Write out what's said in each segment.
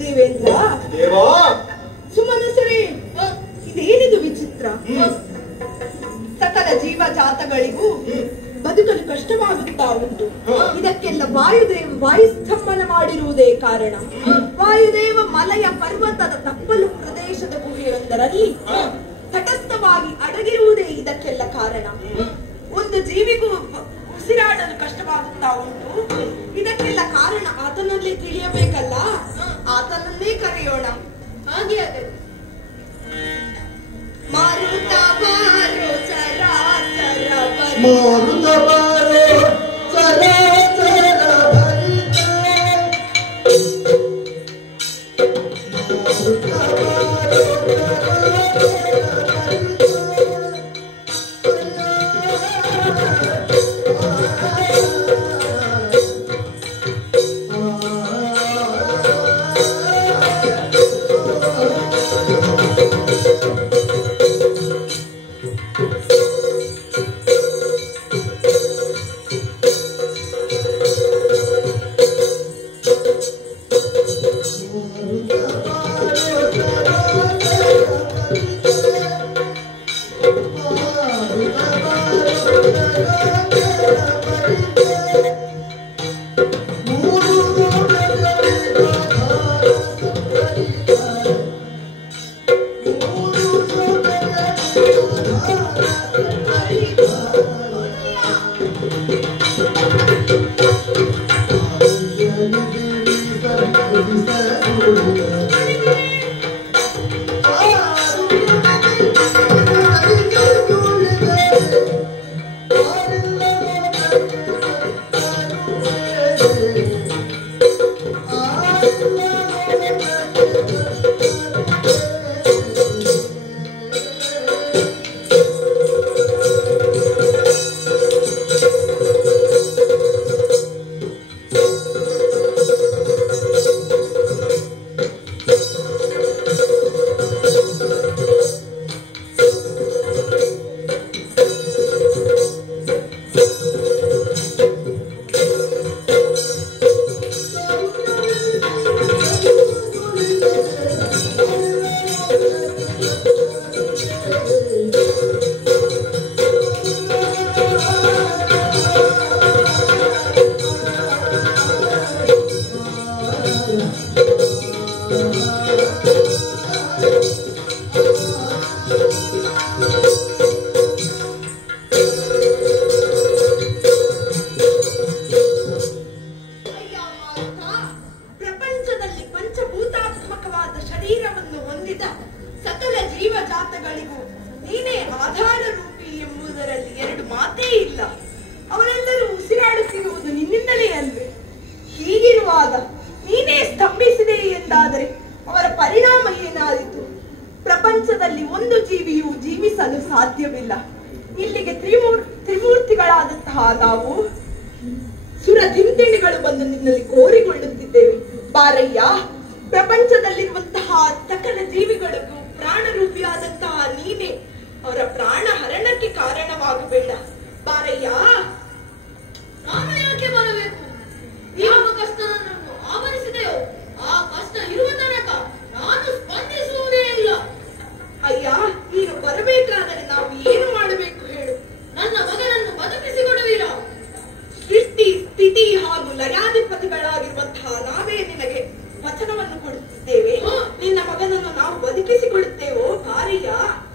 ದೇವೇಂದ್ರ ಸುಮನಸರೇ, ಇದೇನಿದು ವಿಚಿತ್ರ? ಸಕಲ ಜೀವಜಾತಗಳಿಗೂ ಬದುಕಲು ಕಷ್ಟವಾಗುತ್ತಾ ಉಂಟು. ಇದಕ್ಕೆಲ್ಲ ವಾಯುಸ್ತಂಭನ ಮಾಡಿರುವುದೇ ಕಾರಣ. ವಾಯುದೇವ ಮಲಯ ಪರ್ವತದ ತಪ್ಪಲು ಪ್ರದೇಶದ ಗುಹೆಯೊಂದರಲ್ಲಿ ತಟಸ್ಥವಾಗಿ ಅಡಗಿರುವುದೇ ಇದಕ್ಕೆಲ್ಲ ಕಾರಣ. ಒಂದು ಜೀವಿಗೂ ಉಸಿರಾಡಲು ಕಷ್ಟವಾಗುತ್ತಾ ಉಂಟು. ಇದಕ್ಕೆಲ್ಲ ಕಾರಣ ಆತನಲ್ಲೇ ತಿಳಿಯಬೇಕಲ್ಲ. ಆತನನ್ನೇ ಕರೆಯೋಣ. ಹಾಗೆ ಆಗಲಿ. ಮಾರುತ ಬಾರೋ ಚರಾಚರ ಮಾರುತ ಬಾರೋ ಚರಾಚರ ಭರಿತ ಮಾರುತ ಬಾರೋ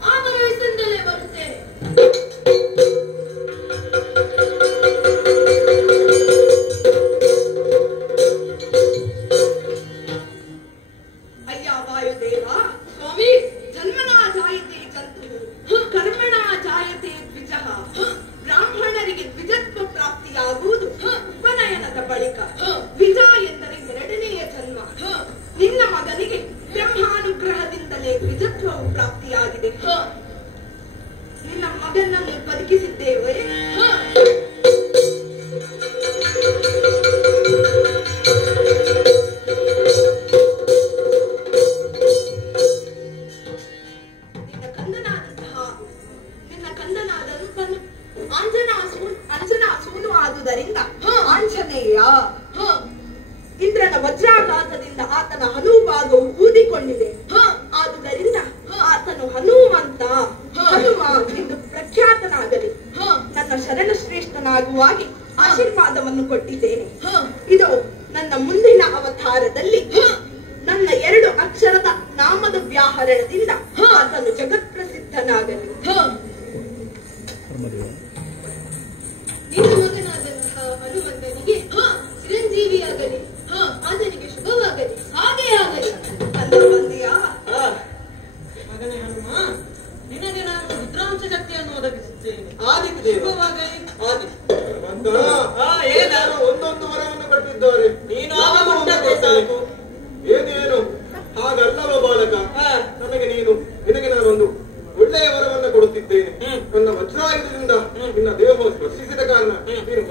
ಆ ಭರವಸೆಯಿಂದಲೇ ಬರುತ್ತೇನೆ. ನನ್ನ ಶರಣ ಶ್ರೇಷ್ಠನಾಗುವಾಗಿ ಆಶೀರ್ವಾದವನ್ನು ಕೊಟ್ಟಿದ್ದೇನೆ. ಇದು ನನ್ನ ಮುಂದಿನ ಅವತಾರದಲ್ಲಿ ನನ್ನ 2 ಅಕ್ಷರದ ನಾಮದ ವ್ಯಾಹರಣದಿಂದ ಆತನು ಜಗತ್ಪ್ರಸಿದ್ಧನಾಗಲಿ. ನಿನ್ನ ಮಗನಾದಂತಹ ಹನುಮಂತನಿಗೆ ಚಿರಂಜೀವಿಯಾಗಲಿ, ಆತನಿಗೆ ಶುಭವಾಗಲಿ, ಹಾಗೇ ಆಗಲಿ. ಹನುಮಂತಿಯಾ? ಮಗನೇ ಹನುಮ, ನಿನಗೆ ನಾನು ರುದ್ರಾಂಶ ಶಕ್ತಿಯನ್ನು ಒದಗಿಸುತ್ತೇನೆ. ಶುಭವಾಗಲಿ. ಏನಾರು ಒಂದೊಂದು ವರವನ್ನು ಕೊಟ್ಟಿದ್ದಾರೆ. ನೀನು ಆಗ ಸಾಕು. ಏನೇನು ಹಾಗಲ್ಲವ ಬಾಲಕ, ನಿನಗೆ ನಾನೊಂದು ಒಳ್ಳೆಯ ವರವನ್ನು ಕೊಡುತ್ತಿದ್ದೇನೆ. ನನ್ನ ವಜ್ರಾಯುಧದಿಂದ ನಿನ್ನ ದೇಹವನ್ನು ಸ್ಪರ್ಶಿಸಿದ ಕಾರಣ ನೀನು